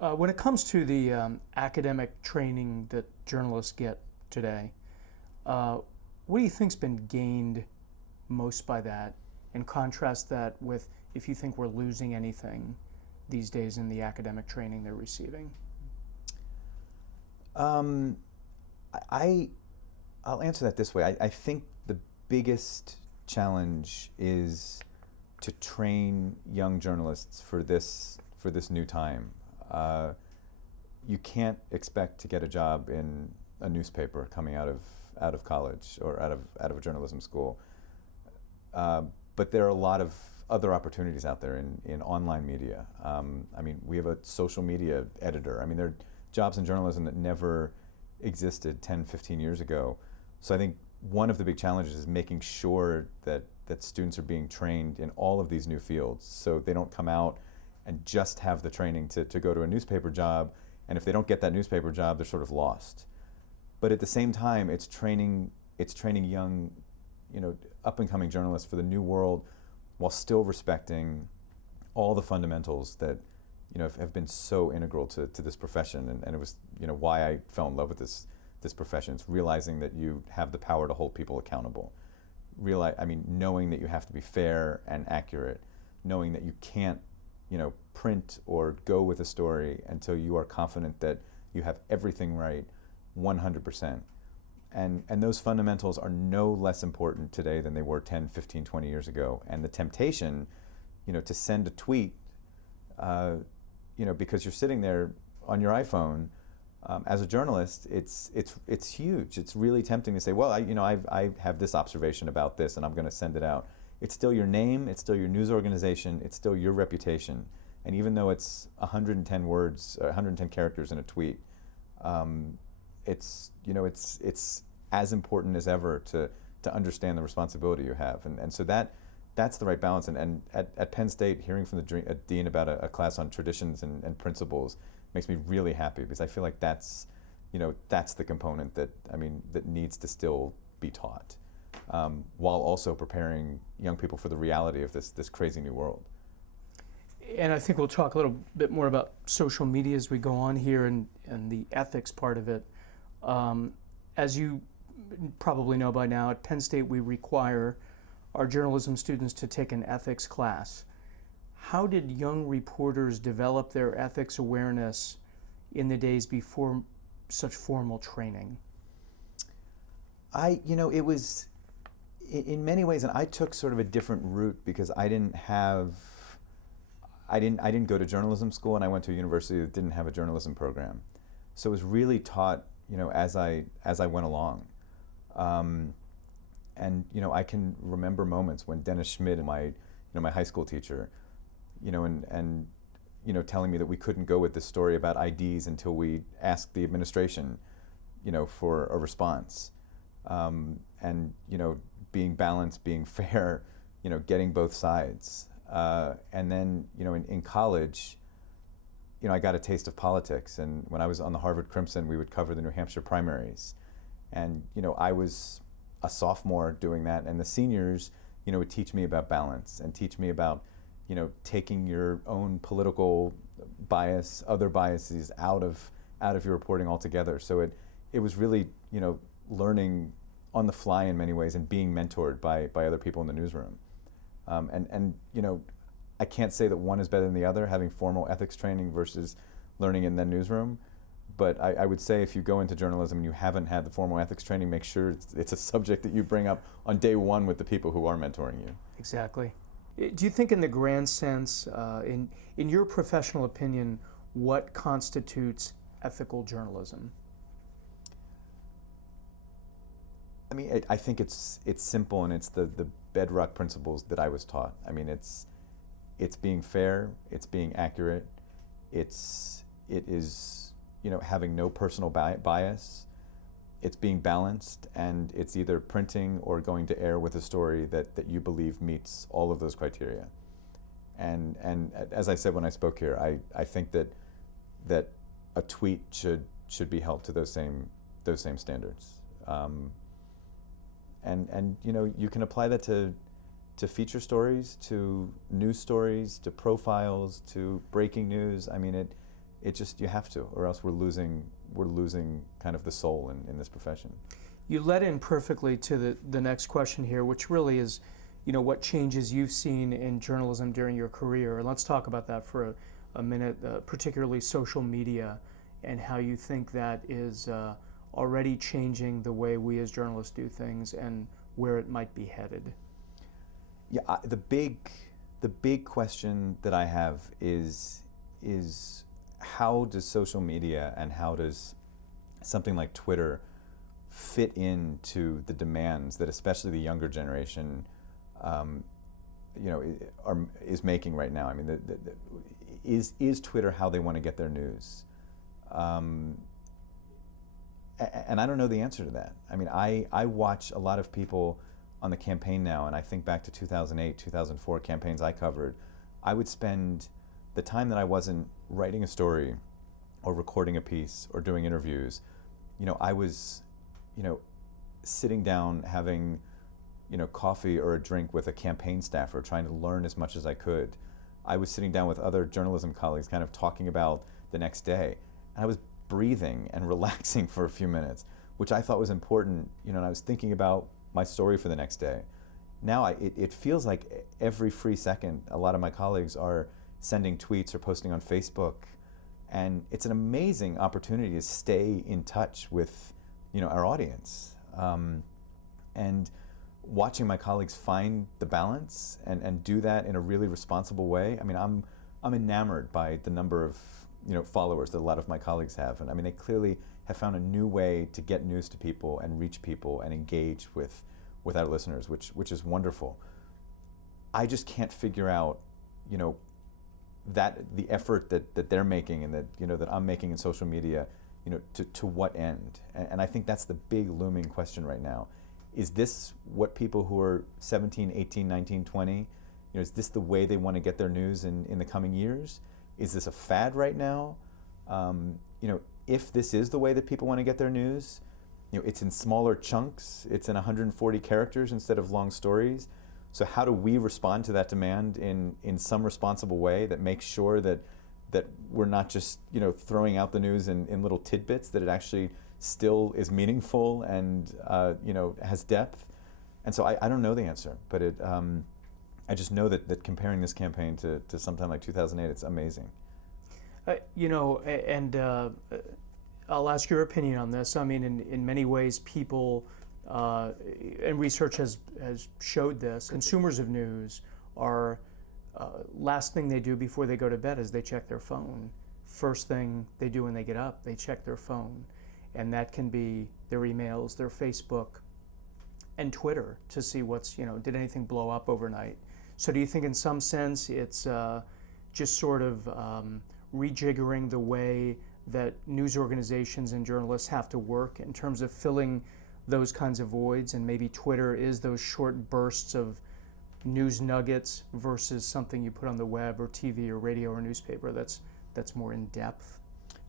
When it comes to the academic training that journalists get today, uh, what do you think's been gained most by that? And contrast that with if you think we're losing anything these days in the academic training they're receiving. Um, I I'll answer that this way. I think the biggest challenge is to train young journalists for this new time. Uh, you can't expect to get a job in a newspaper coming out of college or out of a journalism school. But there are a lot of other opportunities out there in online media. I mean, we have a social media editor. I mean, there are jobs in journalism that never existed 10, 15 years ago. So I think one of the big challenges is making sure that students are being trained in all of these new fields so they don't come out and just have the training to go to a newspaper job. And if they don't get that newspaper job, they're sort of lost. But at the same time, it's training young, up and coming journalists for the new world while still respecting all the fundamentals that have been so integral to this profession. And it was why I fell in love with this profession. It's realizing that you have the power to hold people accountable. Knowing that you have to be fair and accurate, knowing that you can't print or go with a story until you are confident that you have everything right 100%. And those fundamentals are no less important today than they were 10, 15, 20 years ago. And the temptation, to send a tweet, because you're sitting there on your iPhone, as a journalist, it's huge. It's really tempting to say, well, I have this observation about this, and I'm going to send it out. It's still your name, it's still your news organization, it's still your reputation. And even though it's 110 words, 110 characters in a tweet, it's as important as ever to understand the responsibility you have. And so that's the right balance. And at Penn State, hearing from the dean about a class on traditions and principles makes me really happy, because I feel like that's the component that needs to still be taught, while also preparing young people for the reality of this crazy new world. And I think we'll talk a little bit more about social media as we go on here and the ethics part of it. As you probably know by now, at Penn State we require our journalism students to take an ethics class. How did young reporters develop their ethics awareness in the days before such formal training? It was in many ways, and I took sort of a different route because I didn't go to journalism school, and I went to a university that didn't have a journalism program. So it was really taught, as I went along. I can remember moments when Dennis Schmidt, my high school teacher, and telling me that we couldn't go with this story about IDs until we asked the administration, for a response. Being balanced, being fair, getting both sides. And then, in college, I got a taste of politics. And when I was on the Harvard Crimson, we would cover the New Hampshire primaries. And, I was a sophomore doing that. And the seniors, would teach me about balance and teach me about, taking your own political bias, other biases out of your reporting altogether. So it was really, learning on the fly in many ways and being mentored by other people in the newsroom. I can't say that one is better than the other, having formal ethics training versus learning in the newsroom. But I would say if you go into journalism and you haven't had the formal ethics training, make sure it's a subject that you bring up on day one with the people who are mentoring you. Exactly. Do you think in the grand sense, in your professional opinion, what constitutes ethical journalism? I think it's simple, and it's the bedrock principles that I was taught. It's being fair, it's being accurate, it is having no personal bias, it's being balanced, and it's either printing or going to air with a story that you believe meets all of those criteria. And as I said when I spoke here, I think that a tweet should be held to those same standards. You can apply that to feature stories, to news stories, to profiles, to breaking news. it just, you have to, or else we're losing kind of the soul in this profession. You led in perfectly to the next question here, which really is, what changes you've seen in journalism during your career. And let's talk about that for a minute, particularly social media, and how you think that is already changing the way we as journalists do things and where it might be headed. Yeah, the big question that I have is how does social media and how does something like Twitter fit into the demands that especially the younger generation is making right now? I mean, is Twitter how they want to get their news? And I don't know the answer to that. I mean, I watch a lot of people on the campaign now, and I think back to 2008, 2004 campaigns I covered. I would spend the time that I wasn't writing a story or recording a piece or doing interviews, I was, sitting down having, coffee or a drink with a campaign staffer, trying to learn as much as I could. I was sitting down with other journalism colleagues, kind of talking about the next day. And I was breathing and relaxing for a few minutes, which I thought was important, and I was thinking about my story for the next day. Now it feels like every free second, a lot of my colleagues are sending tweets or posting on Facebook. And it's an amazing opportunity to stay in touch with, our audience. And watching my colleagues find the balance and do that in a really responsible way. I mean, I'm enamored by the number of, followers that a lot of my colleagues have. And I mean, they clearly have found a new way to get news to people and reach people and engage with our listeners, which is wonderful. I just can't figure out, that the effort that they're making and that that I'm making in social media, to what end? And I think that's the big looming question right now. Is this what people who are 17, 18, 19, 20, is this the way they want to get their news in the coming years? Is this a fad right now? If this is the way that people want to get their news, it's in smaller chunks, it's in 140 characters instead of long stories. So how do we respond to that demand in some responsible way that makes sure that we're not just throwing out the news in little tidbits, that it actually still is meaningful and has depth? And so I don't know the answer, but I just know that comparing this campaign to sometime like 2008, it's amazing. I'll ask your opinion on this. I mean, in many ways, people, and research has showed this, consumers of news are, last thing they do before they go to bed is they check their phone. First thing they do when they get up, they check their phone. And that can be their emails, their Facebook, and Twitter to see what's, did anything blow up overnight? So do you think in some sense it's just sort of rejiggering the way that news organizations and journalists have to work in terms of filling those kinds of voids, and maybe Twitter is those short bursts of news nuggets versus something you put on the web or TV or radio or newspaper that's more in depth?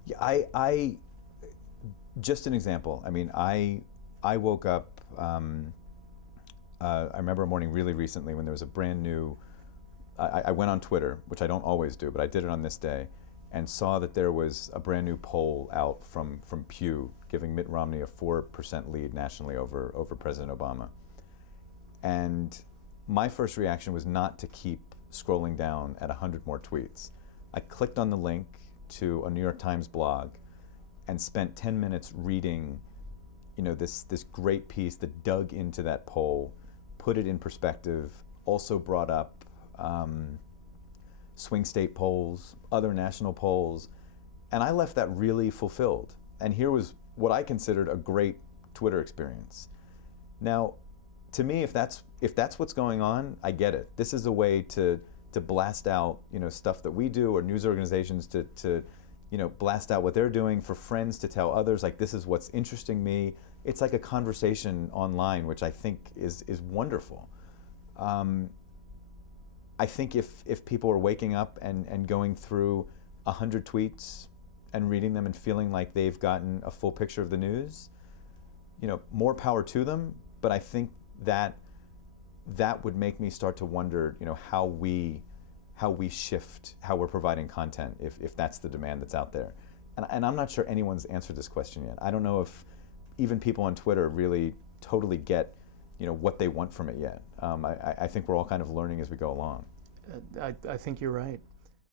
Yeah, I just an example. I mean, I woke up, I remember a morning really recently when there was a brand new, I went on Twitter, which I don't always do, but I did it on this day, and saw that there was a brand new poll out from Pew giving Mitt Romney a 4% lead nationally over President Obama. And my first reaction was not to keep scrolling down at 100 more tweets. I clicked on the link to a New York Times blog and spent 10 minutes reading, this great piece that dug into that poll, put it in perspective, also brought up swing state polls, other national polls, and I left that really fulfilled. And here was what I considered a great Twitter experience. Now, to me, if that's what's going on, I get it. This is a way to blast out, stuff that we do, or news organizations to blast out what they're doing, for friends to tell others, like, this is what's interesting me. It's like a conversation online, which I think is wonderful. I think if people are waking up and going through 100 tweets and reading them and feeling like they've gotten a full picture of the news, more power to them. But I think that would make me start to wonder, how we how we shift how we're providing content if that's the demand that's out there. And I'm not sure anyone's answered this question yet. I don't know if even people on Twitter really totally get, what they want from it yet. I think we're all kind of learning as we go along. I think you're right.